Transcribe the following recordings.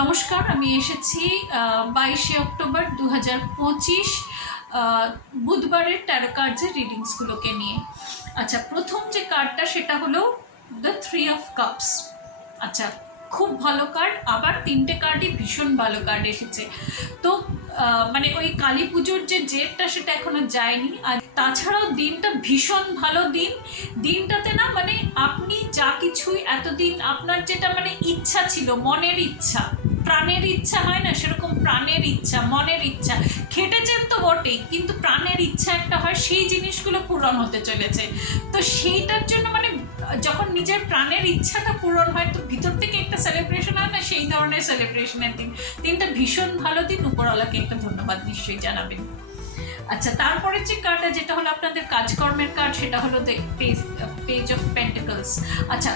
নমস্কার, আমি এসেছি 22শে অক্টোবর 2025 বুধবারের ট্যারো কার্ডসের রিডিংসগুলোকে নিয়ে। আচ্ছা, প্রথম যে কার্ডটা সেটা হলো দ্য 3 অফ কাপস। আচ্ছা, খুব ভালো কার্ড। আবার তিনটে কার্ডই ভীষণ ভালো কার্ড এসেছে। তো মানে ওই কালী পুজোর যে জেটটা সেটা এখনো যায়নি। আর তাছাড়াও দিনটা ভীষণ ভালো দিন। দিনটাতে না মানে আপনি যা কিছুই এতদিন আপনার যেটা মানে ইচ্ছা ছিল, মনের ইচ্ছা, প্রাণের ইচ্ছা হয় না, সেরকম প্রাণের ইচ্ছা, মনের ইচ্ছা, খেটেছেন তো বটেই, কিন্তু প্রাণের ইচ্ছা একটা হয়, সেই জিনিসগুলো পূরণ হতে চলেছে। তো সেইটার জন্য মানে যখন নিজের প্রাণের ইচ্ছাটা পূরণ হয় তো ভিতর থেকে একটা সেলিব্রেশন হয় না, সেই ধরনের সেলিব্রেশনের দিন। দিনটা ভীষণ ভালো দিন, উপরওয়ালাকে একটা ধন্যবাদ নিশ্চয়ই জানাবেন। আচ্ছা, তারপরে যে কার্ডটা যেটা হলো আপনাদের কাজকর্মের কার্ড, সেটা হলো পেজ অফ পেন্টিকলস। আচ্ছা,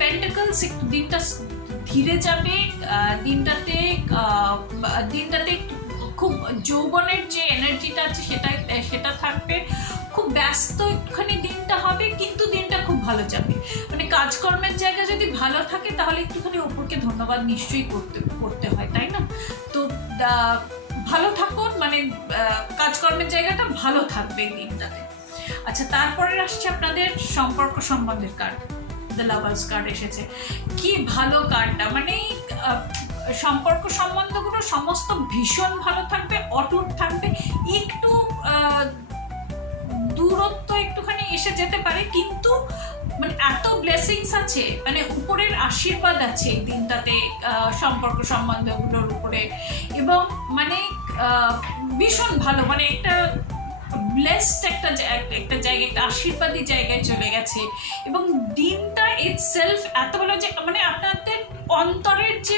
পেন্টিকলস দিনটা ধীরে যাবে, দিনটাতে দিনটাতে খুব যৌবনের যে এনার্জিটা আছে সেটা থাকবে। খুব ব্যস্ত একটুখানি দিনটা হবে, কিন্তু দিনটা খুব ভালো যাবে। মানে কাজকর্মের জায়গা যদি ভালো থাকে তাহলে একটুখানি ওপরকে ধন্যবাদ নিশ্চয়ই করতে হয়, তাই না? তো ভালো থাকুন, মানে কাজকর্মের জায়গাটা ভালো থাকবে এই দিনটাতে। আচ্ছা, তারপরে আসছে আপনাদের সম্পর্ক সম্বন্ধের কার্ড, দ্য লাভার্স কার্ড এসেছে। কি ভালো কার্ডটা, মানে সম্পর্ক সম্বন্ধগুলো সমস্ত ভীষণ ভালো থাকবে, অটুট থাকবে। একটু দূরত্ব একটুখানি এসে যেতে পারে, কিন্তু মানে এত ব্লেসিংস আছে, মানে উপরের আশীর্বাদ আছে এই দিনটাতে সম্পর্ক সম্বন্ধগুলোর উপরে। এবং মানে ভীষণ ভালো, মানে একটা ব্লেসড একটা জায়গায়, একটা আশীর্বাদী জায়গায় চলে গেছে। এবং দিনটা ইটসেলফ এত ভালো যে মানে আপনাদের অন্তরের যে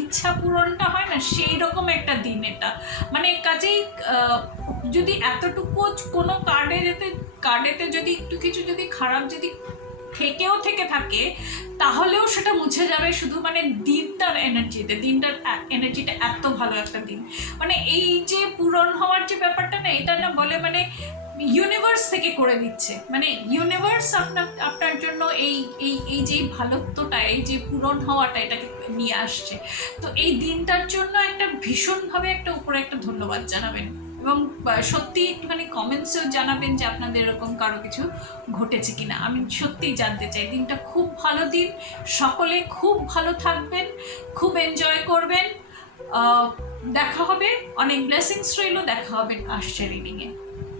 ইচ্ছা পূরণটা হয় না, সেই রকম একটা দিন এটা। মানে কাজেই যদি এতটুকু কোনো কার্ডেতে যদি একটু কিছু যদি খারাপ যদি থেকে থাকে, তাহলেও সেটা মুছে যাবে শুধু মানে দিনটার এনার্জিটা এত ভালো একটা দিন। মানে এই যে পূরণ হওয়ার যে ব্যাপারটা না, এটা না বলে মানে ইউনিভার্স থেকে করে দিচ্ছে, মানে ইউনিভার্স আপনার জন্য এই এই এই যে ভালোত্বটা, এই যে পূরণ হওয়াটা, এটাকে নিয়ে আসছে। তো এই দিনটার জন্য একটা ভীষণভাবে একটা উপরে একটা ধন্যবাদ জানাবেন। এবং সত্যি একটুখানি কমেন্টসেও জানাবেন যে আপনাদের এরকম কারো কিছু ঘটেছে কিনা, আমি সত্যিই জানতে চাই। দিনটা খুব ভালো দিন, সকলে খুব ভালো থাকবেন, খুব এনজয় করবেন। দেখা হবে, অনেক ব্লেসিংস রইল, দেখা হবে আসছে রিডিংয়ে।